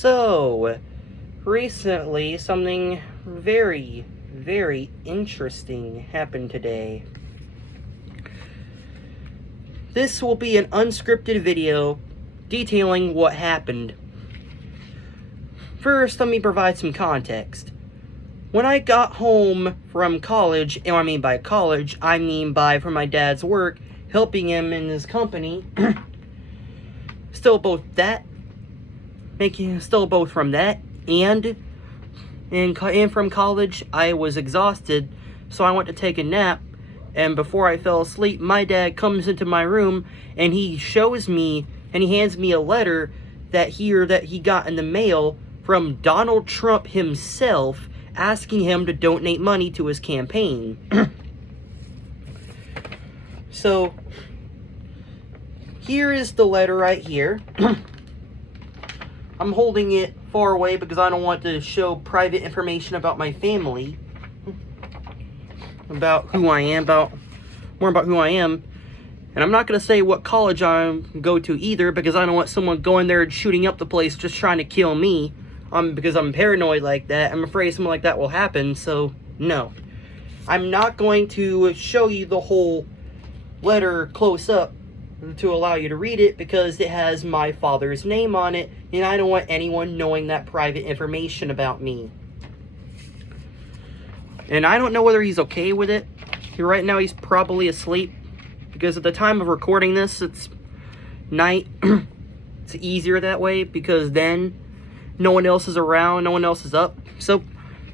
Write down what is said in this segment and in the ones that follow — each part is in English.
So, recently, something very, very interesting happened today. This will be an unscripted video detailing what happened. First, let me provide some context. When I got home from college, and I mean by college, I mean by from my dad's work, helping him in his company, still both from that, and from college, I was exhausted, so I went to take a nap, and before I fell asleep, my dad comes into my room, and he hands me a letter that he got in the mail from Donald Trump himself, asking him to donate money to his campaign. So, here is the letter right here. I'm holding it far away because I don't want to show private information about my family. About who I am, more about who I am. And I'm not going to say what college I go to either, because I don't want someone going there and shooting up the place just trying to kill me. Because I'm paranoid like that. I'm afraid something like that will happen, so no. I'm not going to show you the whole letter close up to allow you to read it, because it has my father's name on it, and I don't want anyone knowing that private information about me. And I don't know whether he's okay with it. Right now he's probably asleep, because at the time of recording this, it's night. It's easier that way, because then no one else is around, no one else is up. So,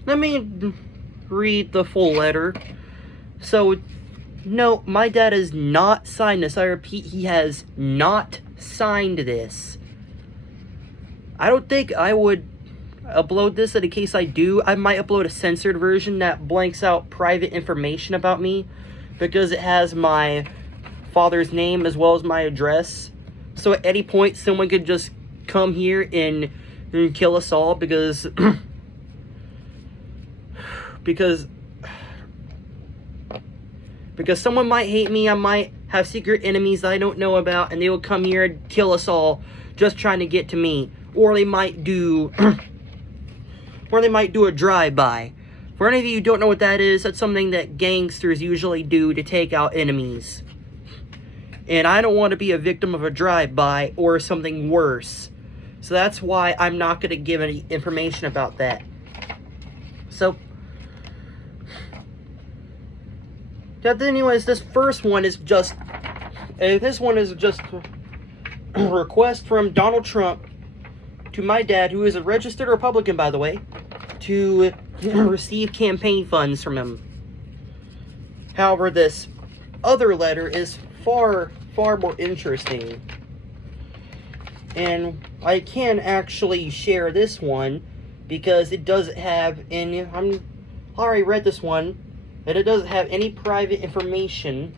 let me read the full letter. So, no, my dad has not signed this. I repeat, he has not signed this. I don't think I would upload this, and in case I do, I might upload a censored version that blanks out private information about me, because it has my father's name as well as my address. So at any point, someone could just come here and kill us all, because someone might hate me. I might have secret enemies that I don't know about, and they will come here and kill us all just trying to get to me. Or they might do a drive-by. For any of you who don't know what that is, that's something that gangsters usually do to take out enemies. And I don't want to be a victim of a drive-by or something worse. So that's why I'm not going to give any information about that. So, anyways, this first one is just a request from Donald Trump to my dad, who is a registered Republican, by the way, to receive campaign funds from him. However, this other letter is far, far more interesting. And I can actually share this one, because it doesn't have any, I already read this one, and it doesn't have any private information.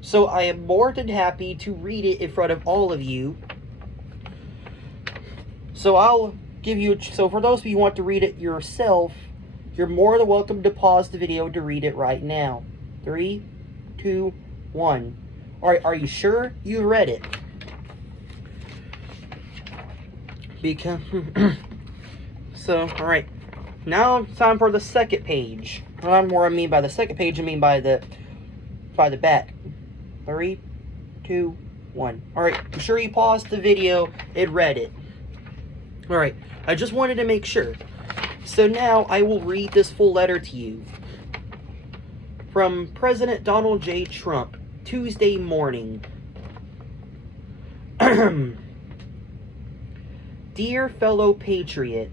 So I am more than happy to read it in front of all of you. So I'll give you, so for those of you who want to read it yourself, you're more than welcome to pause the video to read it right now. 3, 2, 1. Alright, are you sure you read it? Because so, alright. Now it's time for the second page. What I mean by the second page, I mean by the back. 3, 2, 1. Alright, I'm sure you paused the video and read it. Alright, I just wanted to make sure. So now I will read this full letter to you. From President Donald J. Trump, Tuesday morning. Dear fellow patriot.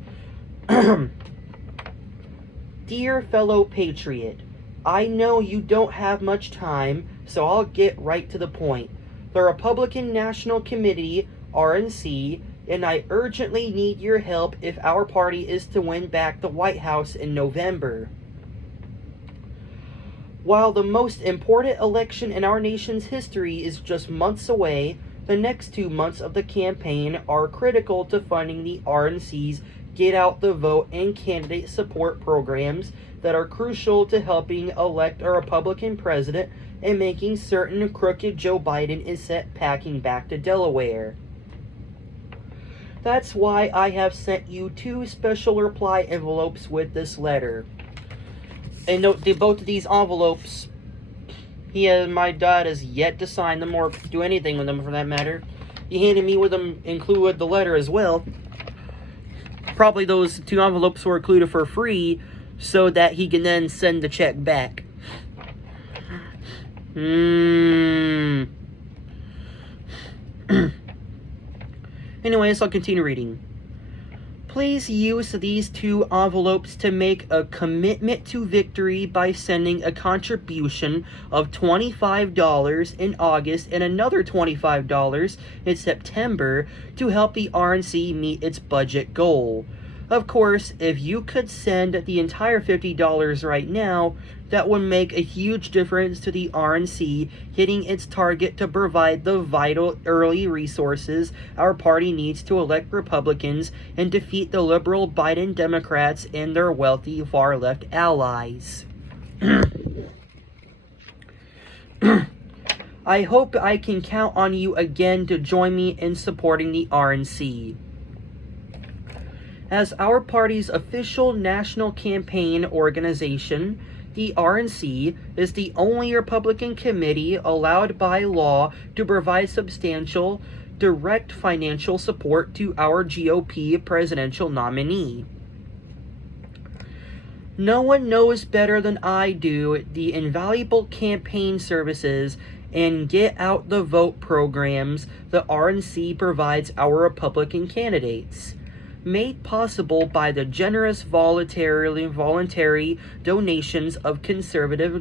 Dear fellow patriot, I know you don't have much time, so I'll get right to the point. The Republican National Committee, RNC, and I urgently need your help if our party is to win back the White House in November. While the most important election in our nation's history is just months away, the next 2 months of the campaign are critical to funding the RNC's Get Out the Vote and candidate support programs that are crucial to helping elect a Republican president and making certain crooked Joe Biden is set packing back to Delaware. That's why I have sent you 2 special reply envelopes with this letter. And note, both of these envelopes, my dad has yet to sign them or do anything with them for that matter. He handed me with them, included the letter as well. Probably those 2 envelopes were included for free so that he can then send the check back. Anyways, I'll continue reading. Please use these 2 envelopes to make a commitment to victory by sending a contribution of $25 in August and another $25 in September to help the RNC meet its budget goal. Of course, if you could send the entire $50 right now, that would make a huge difference to the RNC hitting its target to provide the vital early resources our party needs to elect Republicans and defeat the liberal Biden Democrats and their wealthy far-left allies. I hope I can count on you again to join me in supporting the RNC. As our party's official national campaign organization, the RNC is the only Republican committee allowed by law to provide substantial, direct financial support to our GOP presidential nominee. No one knows better than I do the invaluable campaign services and get out the vote programs the RNC provides our Republican candidates. Made possible by the generous voluntary donations of conservative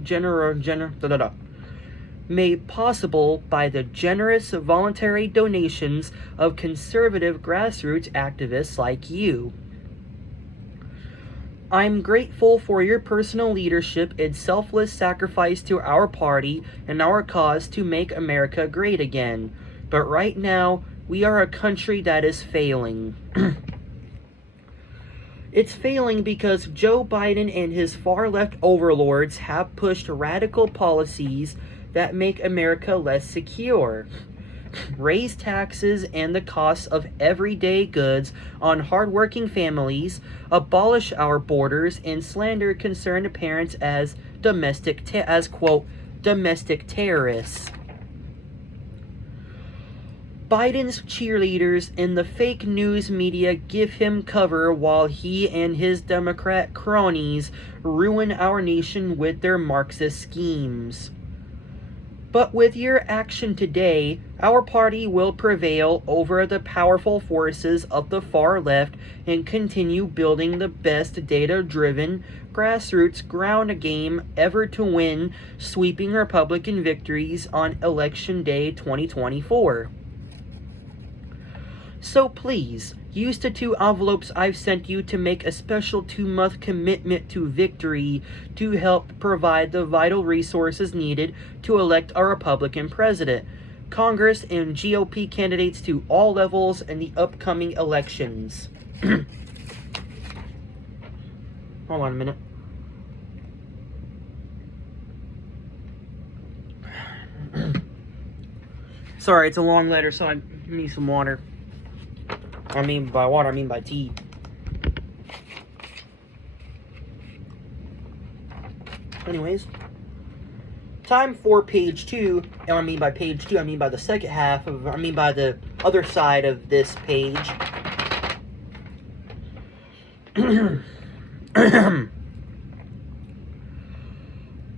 made possible by the generous voluntary donations of conservative grassroots activists like you. I'm grateful for your personal leadership and selfless sacrifice to our party and our cause to make America great again. But right now, we are a country that is failing. It's failing because Joe Biden and his far-left overlords have pushed radical policies that make America less secure, raise taxes and the costs of everyday goods on hardworking families, abolish our borders, and slander concerned parents as domestic terrorists. Biden's cheerleaders and the fake news media give him cover while he and his Democrat cronies ruin our nation with their Marxist schemes. But with your action today, our party will prevail over the powerful forces of the far left and continue building the best data-driven, grassroots ground game ever to win sweeping Republican victories on Election Day 2024. So please, use the 2 envelopes I've sent you to make a special 2-month commitment to victory to help provide the vital resources needed to elect a Republican president, Congress, and GOP candidates to all levels in the upcoming elections. Hold on a minute. Sorry, it's a long letter, so I need some water. I mean by water, I mean by tea. Anyways, time for page 2, and I mean by page 2, I mean by the second half of, I mean by the other side of this page.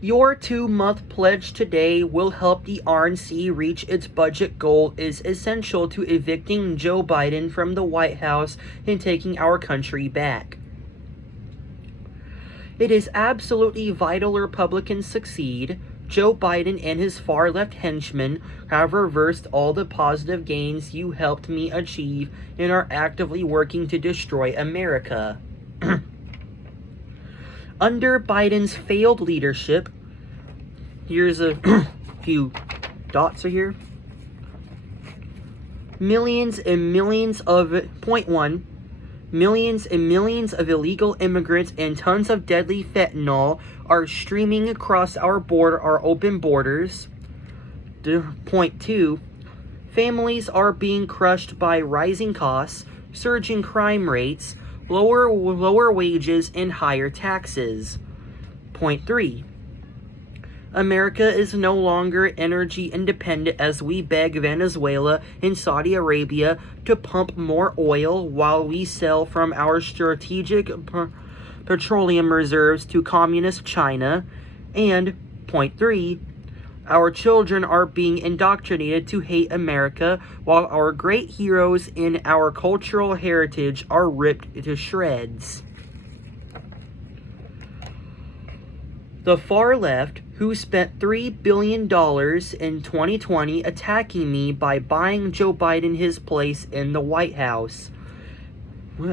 Your 2-month pledge today will help the RNC reach its budget goal is essential to evicting Joe Biden from the White House and taking our country back. It is absolutely vital Republicans succeed. Joe Biden and his far-left henchmen have reversed all the positive gains you helped me achieve and are actively working to destroy America. Under Biden's failed leadership, here's a few dots are here. Millions and millions of millions and millions of illegal immigrants and tons of deadly fentanyl are streaming across our open borders. Point 2, families are being crushed by rising costs. surging crime rates, lower wages, and higher taxes. Point 3. America is no longer energy independent as we beg Venezuela and Saudi Arabia to pump more oil while we sell from our strategic petroleum reserves to communist China. And point 3, our children are being indoctrinated to hate America while our great heroes in our cultural heritage are ripped to shreds. The far left, who spent $3 billion in 2020 attacking me by buying Joe Biden his place in the White House.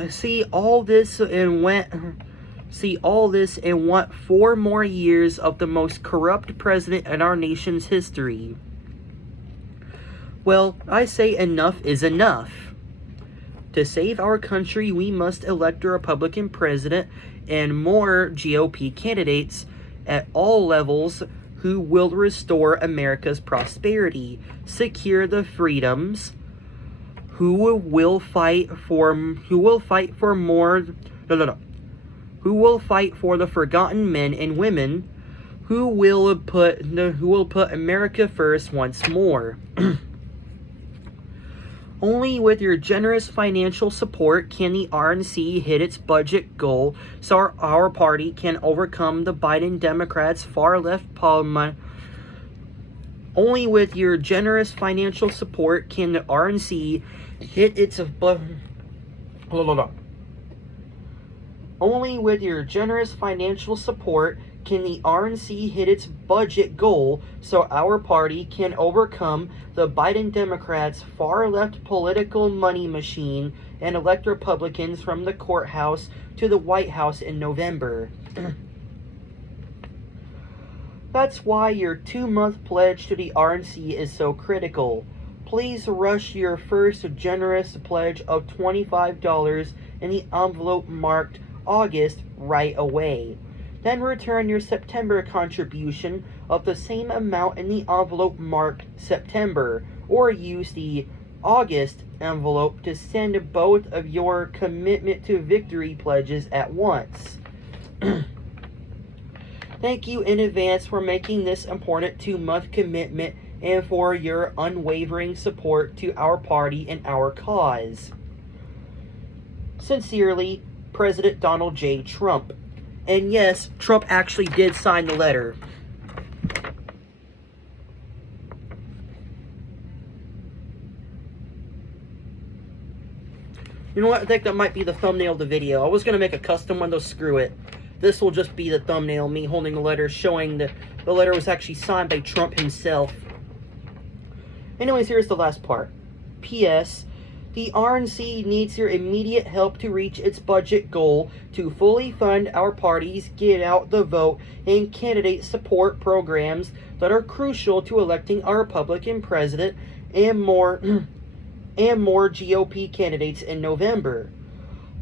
See all this and want 4 more years of the most corrupt president in our nation's history. Well, I say enough is enough. To save our country, we must elect a Republican president and more GOP candidates at all levels who will restore America's prosperity, secure the freedoms, who will fight for the forgotten men and women, who will put America first once more. Only with your generous financial support can the RNC hit its budget goal so our party can overcome the Biden Democrats' far-left policy. Only with your generous financial support can the RNC hit its Only with your generous financial support can the RNC hit its budget goal so our party can overcome the Biden Democrats' far-left political money machine and elect Republicans from the courthouse to the White House in November. That's why your 2-month pledge to the RNC is so critical. Please rush your first generous pledge of $25 in the envelope marked August right away. Then return your September contribution of the same amount in the envelope marked September, or use the August envelope to send both of your commitment to victory pledges at once. Thank you in advance for making this important 2-month commitment and for your unwavering support to our party and our cause. Sincerely, President Donald J. Trump. And yes, Trump actually did sign the letter. You know what? I think that might be the thumbnail of the video. I was going to make a custom one, though screw it. This will just be the thumbnail, me holding the letter, showing the letter was actually signed by Trump himself. Anyways, here's the last part. P.S. The RNC needs your immediate help to reach its budget goal to fully fund our party's get out the vote and candidate support programs that are crucial to electing our Republican president and more GOP candidates in November.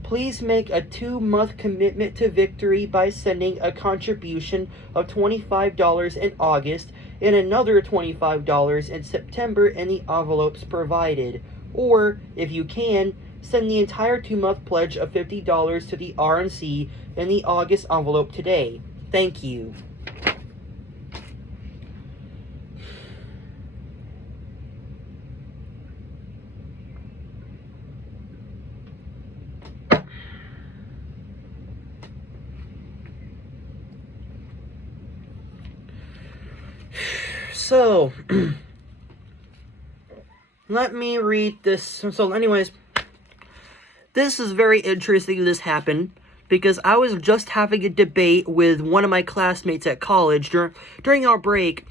Please make a 2-month commitment to victory by sending a contribution of $25 in August and another $25 in September in the envelopes provided. Or, if you can, send the entire 2-month pledge of $50 to the RNC in the August envelope today. Thank you. So, let me read this. So anyways, this is very interesting this happened because I was just having a debate with one of my classmates at college during our break.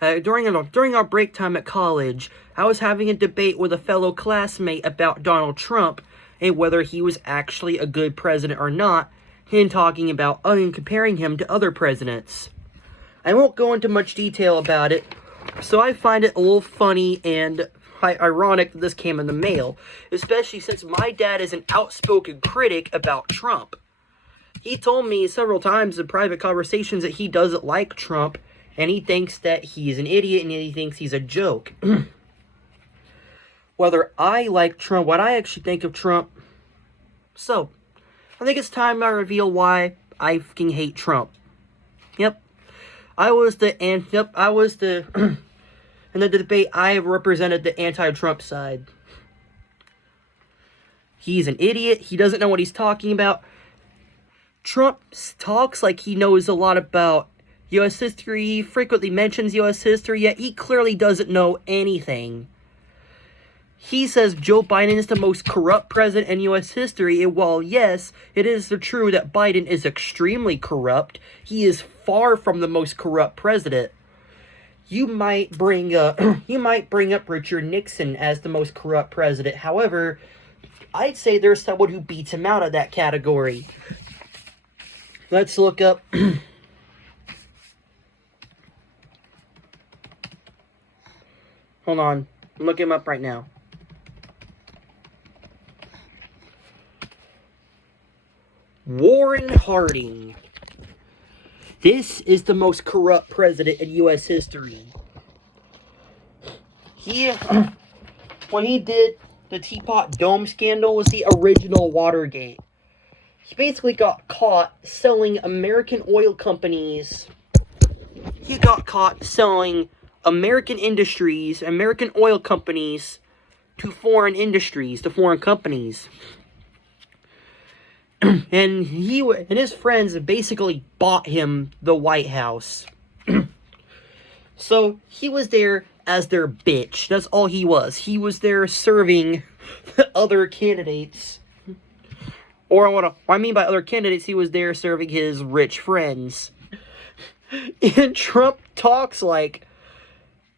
During our break time at college, I was having a debate with a fellow classmate about Donald Trump and whether he was actually a good president or not, and talking about and comparing him to other presidents. I won't go into much detail about it, so I find it a little funny and ironic that this came in the mail, especially since my dad is an outspoken critic about Trump. He told me several times in private conversations that he doesn't like Trump, and he thinks that he's an idiot and he thinks he's a joke. whether I like Trump, what I actually think of Trump. So, I think it's time I reveal why I fucking hate Trump. Yep. I was the in the debate, I represented the anti-Trump side. He's an idiot. He doesn't know what he's talking about. Trump talks like he knows a lot about U.S. history. He frequently mentions U.S. history, yet he clearly doesn't know anything. He says Joe Biden is the most corrupt president in U.S. history, and while yes, it is true that Biden is extremely corrupt, he is far from the most corrupt president. You might bring up Richard Nixon as the most corrupt president. However, I'd say there's someone who beats him out of that category. Let's look up. Hold on. I'm looking him up right now. Warren Harding. This is the most corrupt president in U.S. history. When he did the Teapot Dome scandal, was the original Watergate. He basically got caught selling American oil companies. He got caught selling American industries, American oil companies, to foreign industries, to foreign companies. And he and his friends basically bought him the White House. So he was there as their bitch. That's all he was. He was there serving other candidates. Or what I mean by other candidates, he was there serving his rich friends. And Trump talks like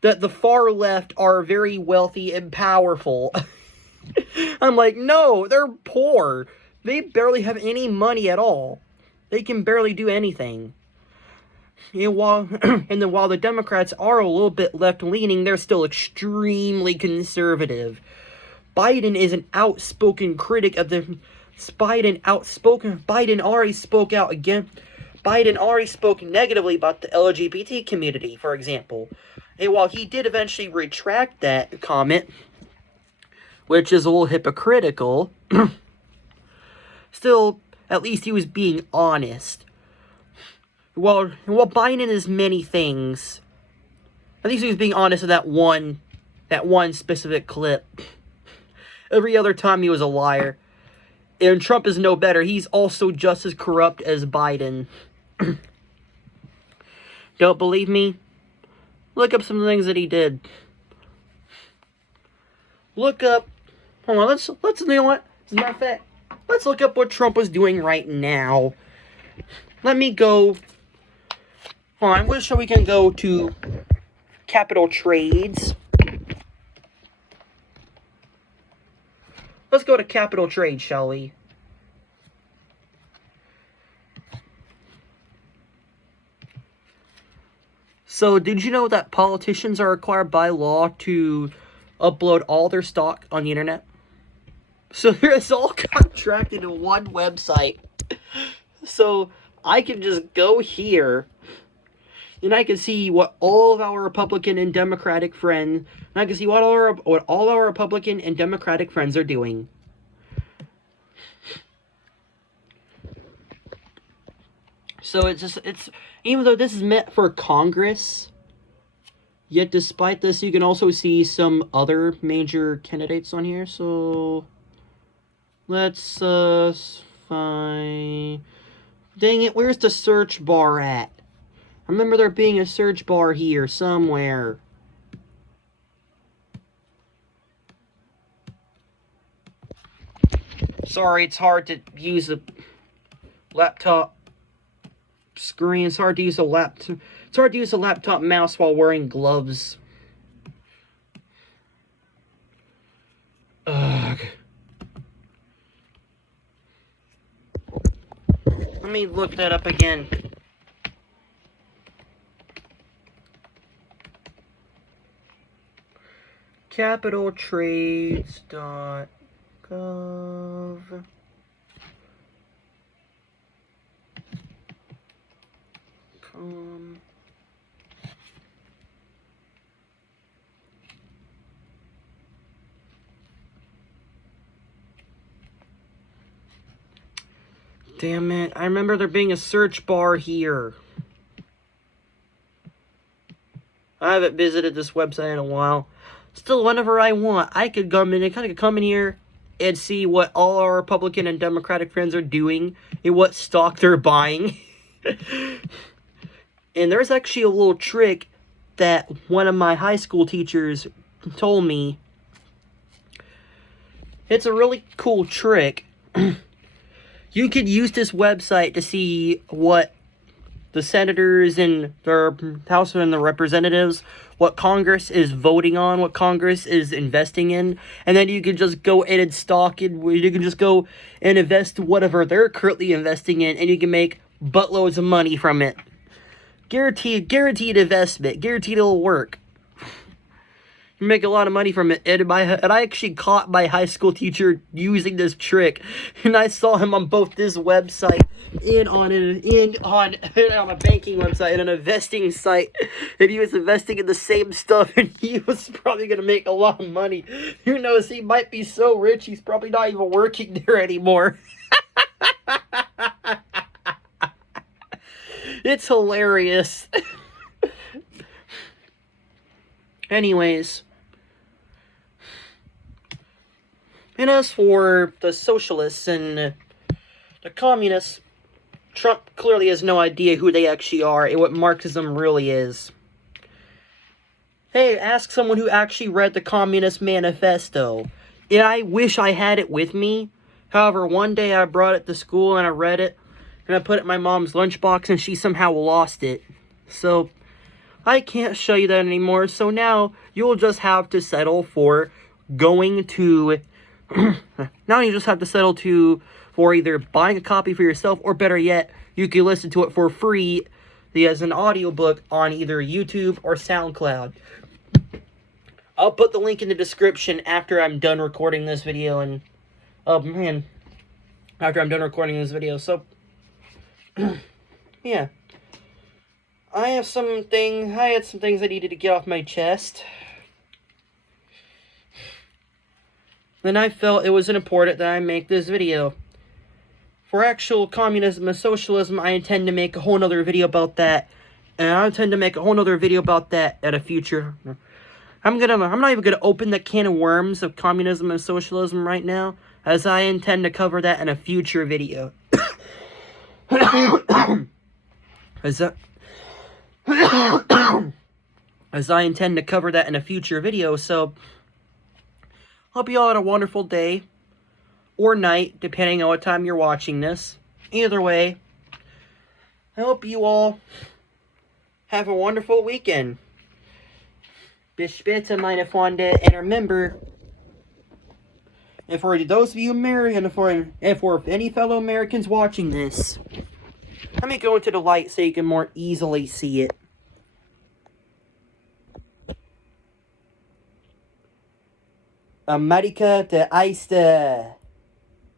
that the far left are very wealthy and powerful. I'm like, no, they're poor. They barely have any money at all. They can barely do anything. And while the Democrats are a little bit left-leaning, they're still extremely conservative. Biden is an outspoken critic of the... Biden already spoke out again. Biden already spoke negatively about the LGBT community, for example. And while he did eventually retract that comment, which is a little hypocritical, still, at least he was being honest. While Biden is many things, at least he was being honest in that one specific clip. Every other time he was a liar. And Trump is no better. He's also just as corrupt as Biden. Don't believe me? Look up some things that he did. Look up... Hold on, let's you know what? As a matter of fact, let's look up what Trump was doing right now. Let me go... Hold on, I'm sure we can go to Capital Trades. Let's go to Capital Trade, shall we? So, did you know that politicians are required by law to upload all their stock on the internet? So, it's all contracted in one website. So, I can just go here, and I can see what all of our Republican and Democratic friends, and I can see what all our Republican and Democratic friends are doing. So it's even though this is meant for Congress, yet despite this, you can also see some other major candidates on here. So let's find. Dang it! Where's the search bar at? I remember there being a search bar here somewhere. Sorry, it's hard to use a laptop screen. It's hard to use a laptop mouse while wearing gloves. Ugh. Let me look that up again. Capitaltrades.gov. Damn it. I remember there being a search bar here. I haven't visited this website in a while. Still, whenever I want, I could come in here and see what all our Republican and Democratic friends are doing and what stock they're buying. And there's actually a little trick that one of my high school teachers told me. It's a really cool trick. You could use this website to see what the senators and the House and the representatives, what Congress is voting on, what Congress is investing in, and then you can just go in and stock it. You can just go and invest whatever they're currently investing in, and you can make buttloads of money from it. Guaranteed investment, guaranteed it'll work. You make a lot of money from it, and I actually caught my high school teacher using this trick, and I saw him on both this website and on a banking website and an investing site, and he was investing in the same stuff, and he was probably gonna make a lot of money. Who knows? He might be so rich he's probably not even working there anymore. It's hilarious. Anyways. And as for the socialists and the communists, Trump clearly has no idea who they actually are and what Marxism really is. Hey, ask someone who actually read the Communist Manifesto. And I wish I had it with me. However, one day I brought it to school and I read it. And I put it in my mom's lunchbox and she somehow lost it. So, I can't show you that anymore. So now, you'll just have to settle for going to... now you just have to settle for either buying a copy for yourself, or better yet, you can listen to it for free as an audiobook on either YouTube or SoundCloud. I'll put the link in the description after I'm done recording this video, and after I'm done recording this video. So yeah, I had some things I needed to get off my chest. Then I felt it was important that I make this video. For actual communism and socialism, I intend to make a whole nother video about that. And I intend to make a whole nother video about that at a future. I'm not even gonna open the can of worms of communism and socialism right now, as I intend to cover that in a future video. As I intend to cover that in a future video, so hope you all had a wonderful day, or night, depending on what time you're watching this. Either way, I hope you all have a wonderful weekend. Bis später, meine Freunde, and remember, and for those of you American, and for any fellow Americans watching this, let me go into the light so you can more easily see it. America the Easter.